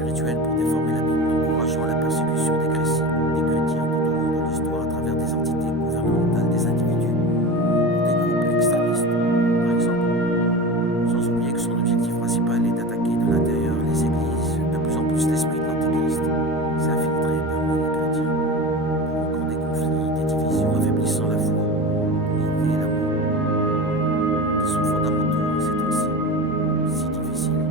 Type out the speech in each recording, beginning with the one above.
spirituel pour déformer la Bible, encourageant la persécution des chrétiens tout au long de l'histoire à travers des entités gouvernementales, des individus, des groupes extrémistes, par exemple. Sans oublier que son objectif principal est d'attaquer de l'intérieur les églises, de plus en plus l'esprit de l'Antéchrist s'est infiltré parmi les chrétiens, provoquant des conflits, des divisions, affaiblissant la foi, l'unité et l'amour, qui sont fondamentaux en ces temps-ci, si difficiles.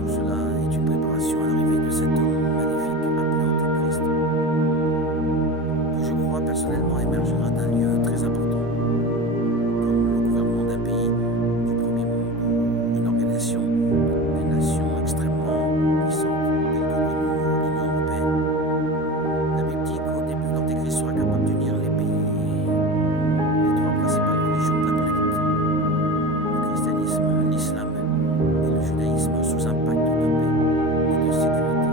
Tout cela est une préparation à l'arrivée de cet homme maléfique appelé Antéchrist, que je crois personnellement émergera d'un lieu très important, comme le gouvernement d'un pays du premier monde ou une organisation des nations extrêmement puissantes telles que l'Union européenne. La Bible dit qu'au début, l'Antéchrist sera capable d'unir les pays et les trois principales religions de la planète, le christianisme, l'islam et le judaïsme, sous un pacte de paix et de sécurité.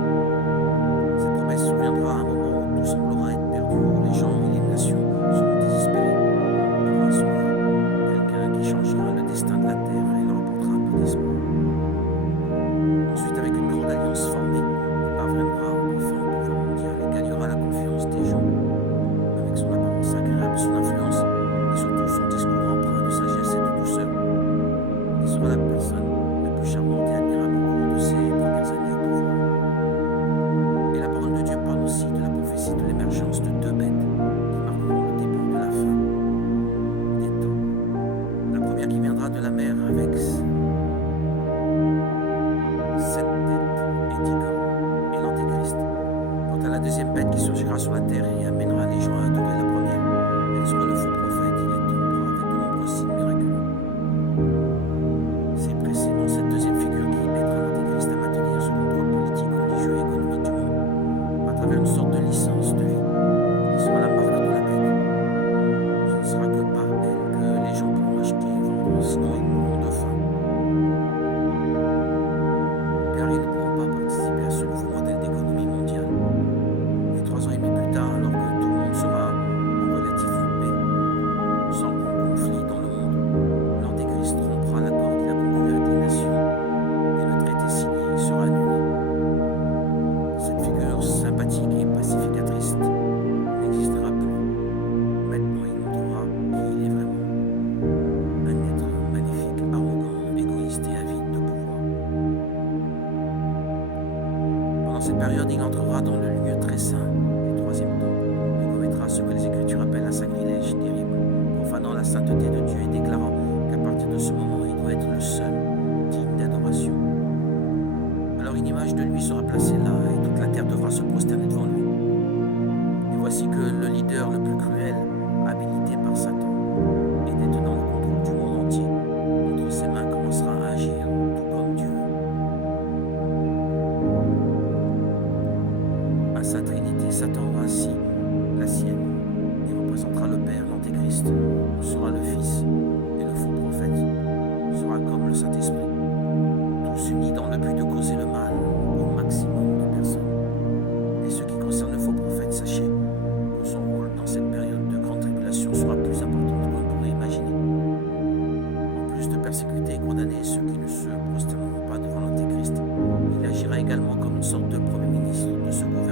Cette promesse surviendra à un moment où tout semblera être perdu, où les gens et les nations seront désespérés pour un sauveur, quelqu'un qui changera le destin de la terre et leur apportera un peu d'espoir. Ensuite, avec une grande alliance formée, il parviendra au plus fin pouvoir mondial et gagnera la confiance des gens, avec son apparence agréable, son influence et surtout son discours empreint de sagesse et de douceur. Il sera la personne la plus charmante et admirable au cours de ses premières années au pouvoir. Et la parole de Dieu parle aussi de la prophétie de l'émergence de deux bêtes qui marqueront le début de la fin des temps. La première qui viendra de la mer avec sept têtes et 10 cornes, et l'Antéchrist. Quant à la deuxième bête qui surgira sur la terre et amènera les gens à adorer la première, elle sera le faux prophète, il les trompera avec de nombreux signes miraculeux. C'est précisément cette deuxième figure qui aidera l'Antéchrist à maintenir ce contrôle politique, religieux et économique du monde, à travers une sorte de licence de vie. Elle sera la marque de la bête. Ce ne sera que par elle que les gens pourront acheter et vendre, sinon ils mourront de faim, car ils ne pourront pas participer à ce nouveau modèle d'économie mondiale. Et 3 ans et demi plus tard, alors que tout le monde sera en relative paix, sans grand conflit dans le monde, l'Antéchrist rompra l'accord qu'il a conclu avec les nations et le traité signé sera annulé. Cette figure sympathique et pacificatrice n'existera plus. Maintenant, il montrera qui il est vraiment. Un être maléfique, arrogant, égoïste et avide de pouvoir. Pendant cette période, il entrera dans le lieu très saint du troisième temple et commettra ce que les Écritures appellent un sacrilège terrible, profanant la sainteté de Dieu et déclarant qu'à partir de ce moment, il doit être le seul digne d'adoration. Alors une image de lui sera placée là et toute la terre devra se prosterner devant lui. Et voici que le leader le plus cruel, habilité par Satan et détenant le contrôle du monde entier, entre ses mains commencera à agir tout comme Dieu. À sa trinité, Satan aura ainsi la sienne. Il représentera le Père, l'Antéchrist, sera le Fils, et le faux prophète sera comme le Saint-Esprit, tous unis dans le but de causer le mal au maximum de personnes. Et ce qui concerne le faux prophète, sachez que son rôle dans cette période de grande tribulation sera plus important que l'on pourrait imaginer. En plus de persécuter et condamner ceux qui ne se prosterneront pas devant l'Antéchrist, il agira également comme une sorte de premier ministre de ce gouvernement.